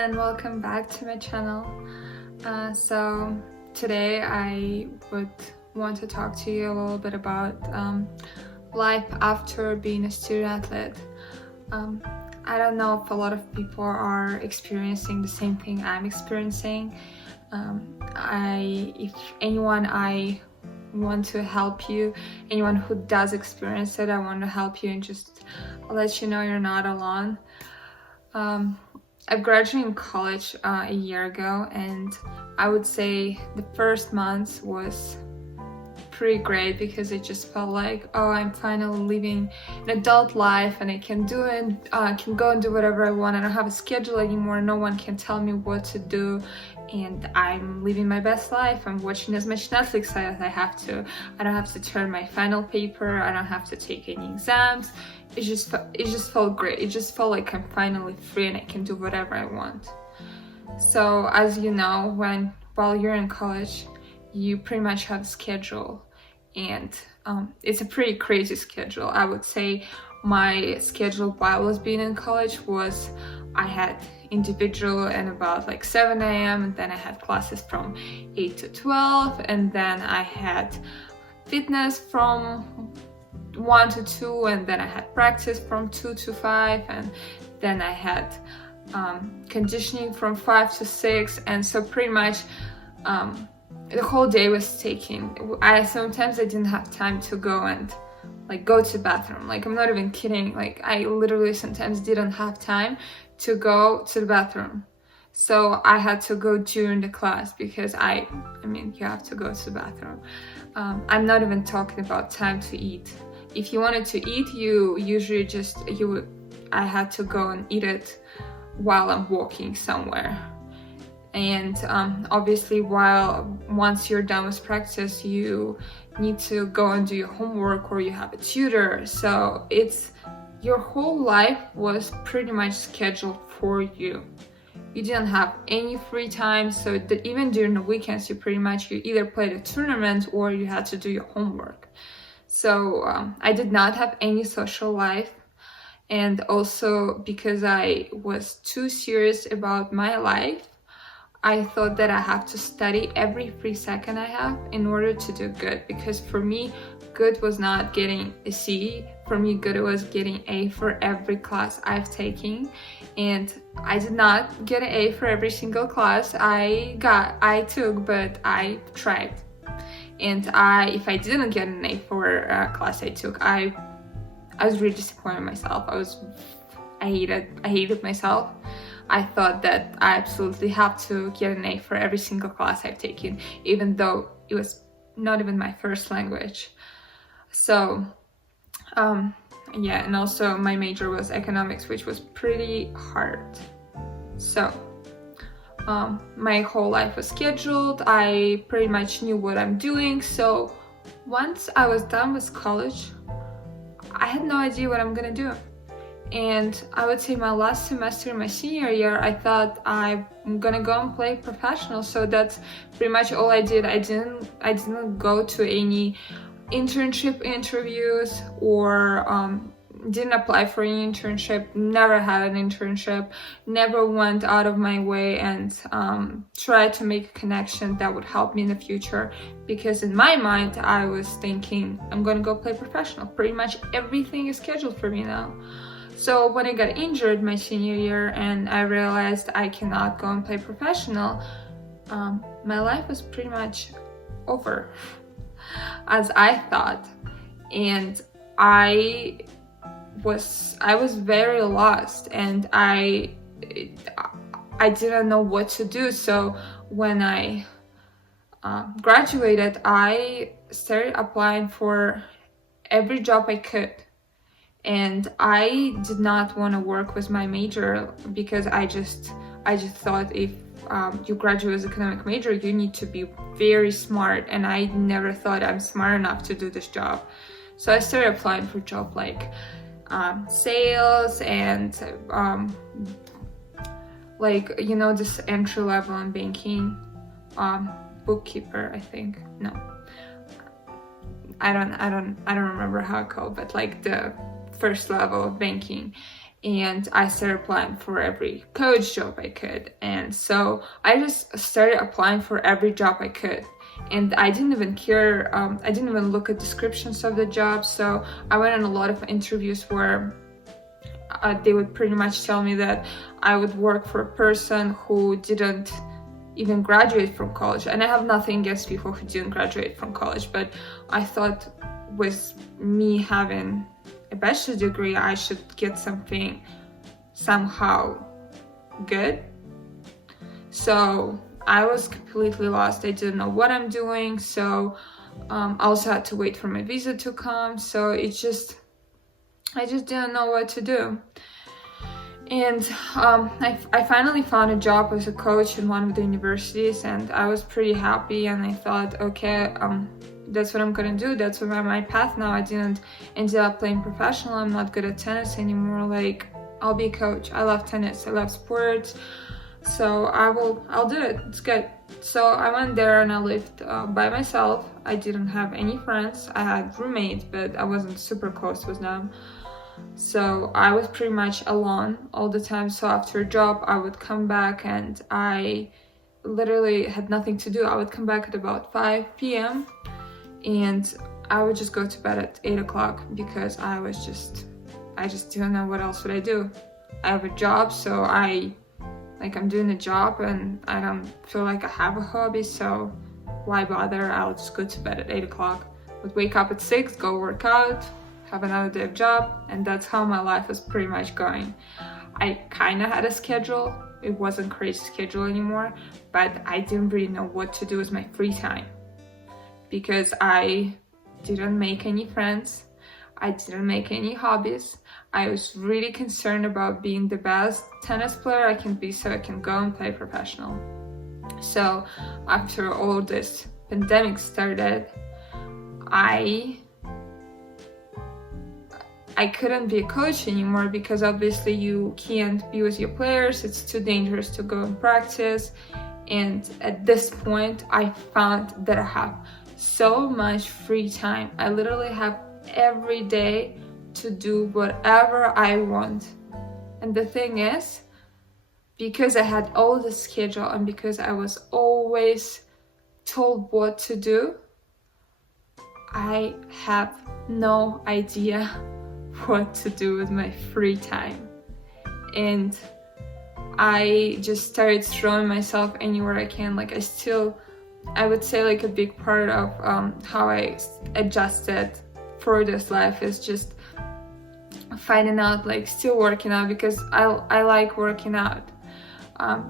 and welcome back to my channel. So today I would want to talk to you a little bit about life after being a student athlete. I don't know if a lot of people are experiencing the same thing I'm experiencing. If anyone, I want to help you. Anyone who does experience it, I want to help you and just let you know you're not alone. I graduated in college a year ago, and I would say the first month was pretty great because it just felt like, oh, I'm finally living an adult life and I can do it, can go and do whatever I want. I don't have a schedule anymore, no one can tell me what to do, and I'm living my best life. I'm watching as much Netflix as I have to. I don't have to turn my final paper, I don't have to take any exams. It just felt great. It just felt like I'm finally free and I can do whatever I want. So as you know, while you're in college, you pretty much have a schedule, and it's a pretty crazy schedule. I would say my schedule while I was being in college was, I had individual and about like 7 a.m. and then I had classes from 8 to 12, and then I had fitness from 1 to 2, and then I had practice from 2 to 5, and then I had conditioning from 5 to 6, and so pretty much the whole day was taken. Sometimes I didn't have time to go and go to the bathroom. Like, I'm not even kidding, like I literally sometimes didn't have time to go to the bathroom. So I had to go during the class because I mean you have to go to the bathroom. I'm not even talking about time to eat. If you wanted to eat, you usually I had to go and eat it while I'm walking somewhere. And obviously once you're done with practice, you need to go and do your homework, or you have a tutor. So your whole life was pretty much scheduled for you. You didn't have any free time, so that even during the weekends you either played a tournament or you had to do your homework. So I did not have any social life, and also because I was too serious about my life, I thought that I have to study every free second I have in order to do good, because for me, good was not getting a C. For me, good was getting A for every class I've taken, and I did not get an A for every single class I took, but I tried. And if I didn't get an A for a class I took, I was really disappointed in myself. I hated myself. I thought that I absolutely have to get an A for every single class I've taken, even though it was not even my first language. So yeah, and also my major was economics, which was pretty hard. So my whole life was scheduled. I pretty much knew what I'm doing. So once I was done with college, I had no idea what I'm gonna do. And I would say my last semester in my senior year, I thought I'm gonna go and play professional. So that's pretty much all I did. I didn't go to any internship interviews, or didn't apply for an internship, never had an internship, never went out of my way and tried to make a connection that would help me in the future, because in my mind I was thinking I'm gonna go play professional. Pretty much everything is scheduled for me now. So when I got injured my senior year and I realized I cannot go and play professional, my life was pretty much over, as I thought. And I was very lost, and I didn't know what to do. So when I graduated, I started applying for every job I could. And I did not want to work with my major, because I just thought if you graduate as an economic major, you need to be very smart, and I never thought I'm smart enough to do this job. So I started applying for jobs like sales and this entry level in banking, bookkeeper, I think. No, I don't remember how it called, but like the first level of banking. and I started applying for every coach job I could. And so I just started applying for every job I could. And I didn't even care, I didn't even look at descriptions of the job. So I went on a lot of interviews where they would pretty much tell me that I would work for a person who didn't even graduate from college. And I have nothing against people who didn't graduate from college, but I thought with me having a bachelor's degree, I should get something somehow good. So I was completely lost. I didn't know what I'm doing. So I also had to wait for my visa to come. So I just didn't know what to do. And I finally found a job as a coach in one of the universities, and I was pretty happy. And I thought, okay, that's what I'm gonna do. That's my path now. I didn't end up playing professional. I'm not good at tennis anymore. Like, I'll be a coach. I love tennis. I love sports. So I'll do it. It's good. So I went there and I lived by myself. I didn't have any friends. I had roommates, but I wasn't super close with them. So I was pretty much alone all the time. So after a job, I would come back and I literally had nothing to do. I would come back at about 5 p.m. and I would just go to bed at 8 o'clock because I just didn't know what else would I do. I have a job, so I'm doing a job and I don't feel like I have a hobby, so why bother? I'll just go to bed at 8 o'clock. Would wake up at 6, go work out, have another day of job, and that's how my life was pretty much going. I kind of had a schedule. It wasn't crazy schedule anymore, but I didn't really know what to do with my free time because I didn't make any friends. I didn't make any hobbies. I was really concerned about being the best tennis player I can be so I can go and play professional. So after all this pandemic started, I couldn't be a coach anymore because obviously you can't be with your players. It's too dangerous to go and practice. And at this point, I found that I have so much free time. I literally have every day to do whatever I want. And the thing is, because I had all the schedule and because I was always told what to do, I have no idea what to do with my free time. And I just started throwing myself anywhere I can. Like I would say like a big part of how I adjusted for this life is just finding out, like still working out because I like working out.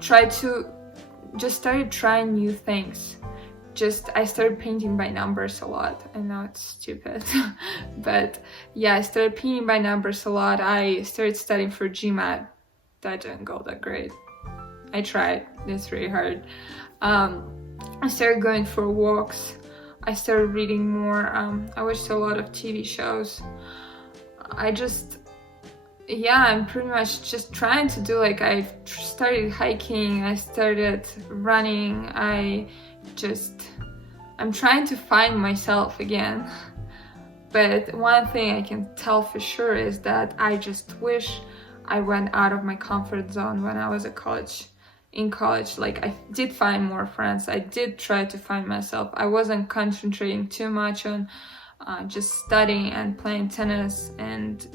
Started trying new things. I started painting by numbers a lot. I know it's stupid, but yeah, I started painting by numbers a lot. I started studying for GMAT. That didn't go that great. I tried, it's really hard. I started going for walks. I started reading more. I watched a lot of TV shows. I'm pretty much just trying to do, like, I started hiking, I started running, I'm trying to find myself again. But one thing I can tell for sure is that I just wish I went out of my comfort zone when I was in college. Like, I did find more friends, I did try to find myself. I wasn't concentrating too much on just studying and playing tennis and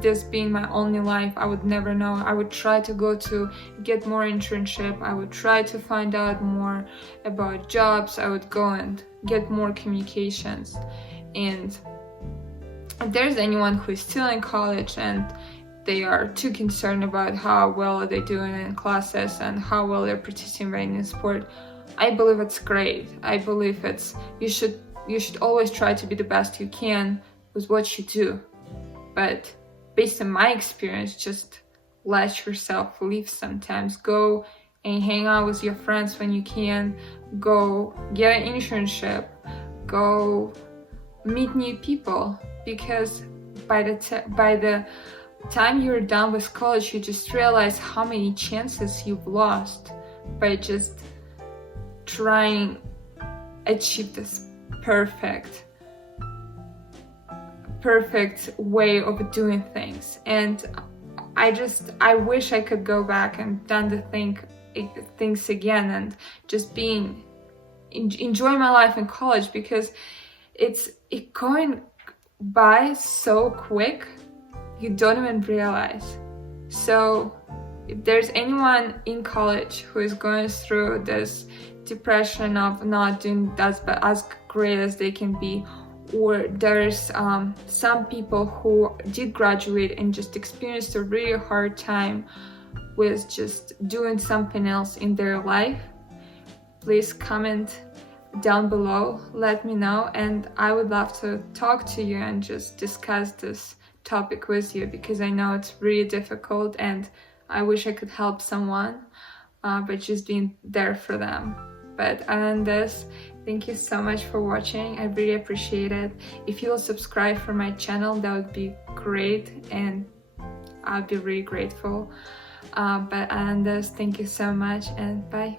this being my only life. I would never know. I would try to get more internship. I would try to find out more about jobs. I would go and get more communications. And if there's anyone who is still in college and they are too concerned about how well are they doing in classes and how well they're participating in sport, I believe it's great. I believe you should always try to be the best you can with what you do. But based on my experience, just let yourself live sometimes. Go and hang out with your friends when you can. Go get an internship. Go meet new people. Because by the time you're done with college, you just realize how many chances you've lost by just trying to achieve this perfect way of doing things. And I wish I could go back and done the things again and just enjoy my life in college, because it's going by so quick, you don't even realize. So if there's anyone in college who is going through this depression of not doing as great as they can be, or there's some people who did graduate and just experienced a really hard time with just doing something else in their life, please comment down below, let me know, and I would love to talk to you and just discuss this topic with you, because I know it's really difficult and I wish I could help someone, but just being there for them. But other than this, thank you so much for watching. I really appreciate it. If you will subscribe for my channel, that would be great, and I'd be really grateful. But other than this, thank you so much, and bye.